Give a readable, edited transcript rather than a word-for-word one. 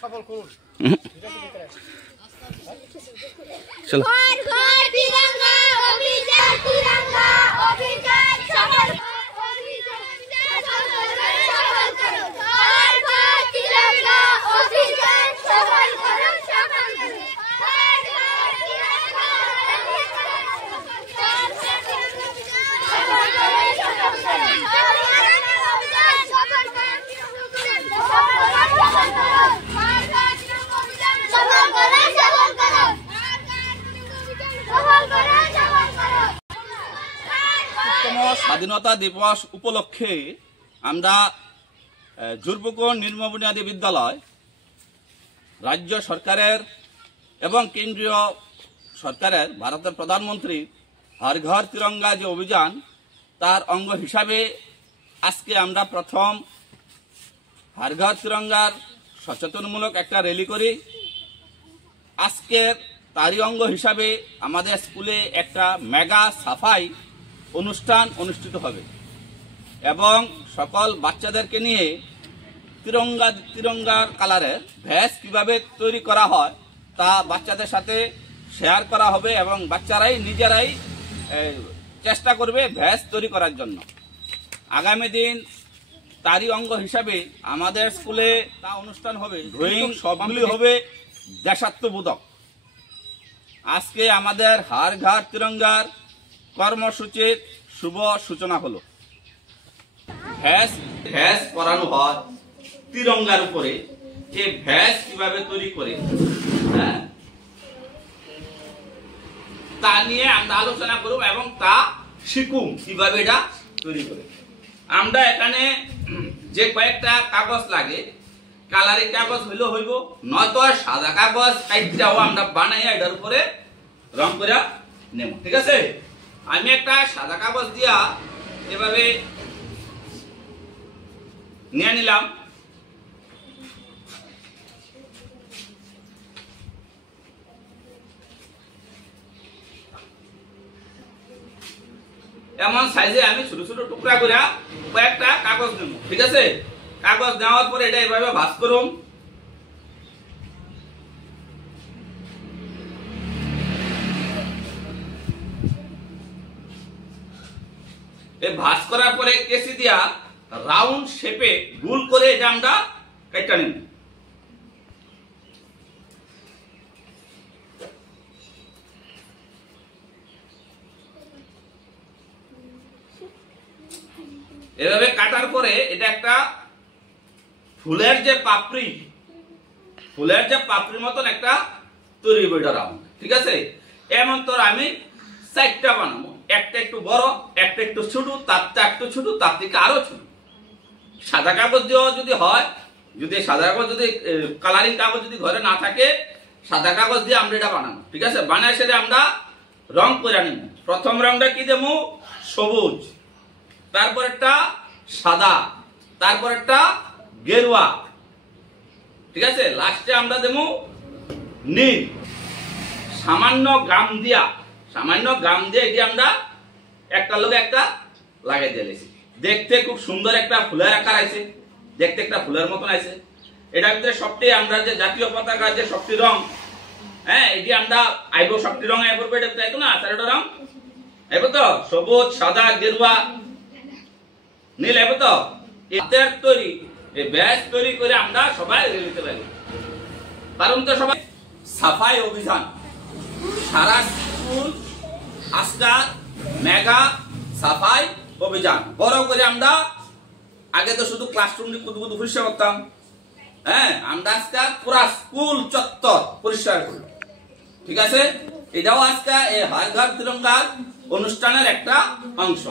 সফল করুন। চলো ঘর ঘর তিরঙ্গা অভিযান, তিরঙ্গা অভিযান সফল অভিযান সফল করো। ঘর ঘর তিরঙ্গা অভিযান সফল করো, সফল করো। ঘর ঘর তিরঙ্গা অভিযান সফল করো, সফল করো। স্বাধীনতা দিবস উপলক্ষে আমরা জুরপুকুর নিম্ন বুনিয়াদী বিদ্যালয় রাজ্য সরকারের এবং কেন্দ্রীয় সরকারের ভারতের প্রধানমন্ত্রী হর ঘর তিরঙ্গা যে অভিযান তার অঙ্গ হিসাবে আজকে আমরা প্রথম হর ঘর তিরঙ্গার সচেতনমূলক একটা র্যালি করি। আজকের তারই অঙ্গ হিসাবে আমাদের স্কুলে একটা মেগা সাফাই অনুষ্ঠান অনুষ্ঠিত হবে এবং সকল বাচ্চাদেরকে নিয়ে তিরঙ্গার কালারের ভ্যাস কিভাবে তৈরি করা হয় তা বাচ্চাদের সাথে শেয়ার করা হবে এবং বাচ্চারাই নিজেরাই চেষ্টা করবে ভ্যাস তৈরি করার জন্য। আগামী দিন তারই অঙ্গ হিসাবে আমাদের স্কুলে তা অনুষ্ঠান হবে, ড্রয়িং সবগুলি হবে দেশাত্মবোধক। আজকে আমাদের হর ঘর তিরঙ্গার কর্মসূচির শুভ সূচনা হলো। ভ্যাস পরানো হয় তিরঙ্গার উপরে, যে ভ্যাস কিভাবে তৈরি করে তা নিয়ে আমরা আলোচনা করব এবং তা শিখুম কিভাবে এটা তৈরি করে। আমরা এখানে যে কয়েকটা কাগজ লাগে, কালারিং কাগজ হইলেও হইব, নয়তো সাদা কাগজ কাইটাও আমরা বানাইয়া এটার উপরে রং করে নেব। ঠিক আছে, আমি একটা সাদা কাগজ দিয়া এভাবে নিয়ে নিলাম। এমন সাইজে আমি ছোট ছোট টুকরা করে কয়েকটা কাগজ নেব। ঠিক আছে, কাগজ নেওয়ার পরে এটা এভাবে ভাঁজ করুন। এই ভাঁজ করার পরে কেসি দিয়া রাউন্ড শেপে গোল করে এটা আমরা কেটে নেব। এভাবে কাটার পরে এটা একটা ফুলের যে পাপড়ির মতন একটা তৈরি হবে এটা রাউন্ড। ঠিক আছে, এমন তো আমি 4টা বানাবো, একটা একটু বড়, একটা একটু ছোট, তারটা একটু ছোট, তার থেকে আরো ছোট। সাদা কাগজ দিয়েও যদি হয়, যদি সাদা কাগজ যদি কালারিং কাগজ যদি ঘরে না থাকে, সাদা কাগজ দিয়ে আমরা এটা বানাবো। ঠিক আছে, বানায় সেটা আমরা রং করে নিব। প্রথম রংটা কি দেবো? সবুজ, তারপর একটা সাদা, তারপর একটা গেরুয়া। ঠিক আছে, লাস্টে আমরা দেবো নীল। সামান্য গাম দিয়ে এটি আমরা একটা লোক একটা লাগাই দিয়েছি। দেখতে খুব সুন্দর একটা ফুলের আকার আছে, দেখতে একটা ফুলের মতন আছে। এটার ভিতরে সবটি আমরা যে জাতীয় পতাকা যে সবটি রং, এটি আমরা আইব সবটি রং আইব করবো। এটা তাই তো না, 4টা রং আইব তো, সবুজ, সাদা, গেরুয়া, নীল আইব তো। এটার তৈরি এই ব্যাচ তৈরি করে আমরা সবাই রেলিতে পারি। কারণ তো সবাই সাফাই অভিযান, সারা স্কুল আজকা মেগা সাফাই অভিযান বড় করে আমরা আগে তো শুধু ক্লাসরুম কুদুকুদু পরিষ্কার করতাম, আমরা আজকে পুরা স্কুল চত্বর পরিষ্কার করি। ঠিক আছে, এটাও আজকে এই হর ঘর তিরঙ্গার অনুষ্ঠানের একটা অংশ।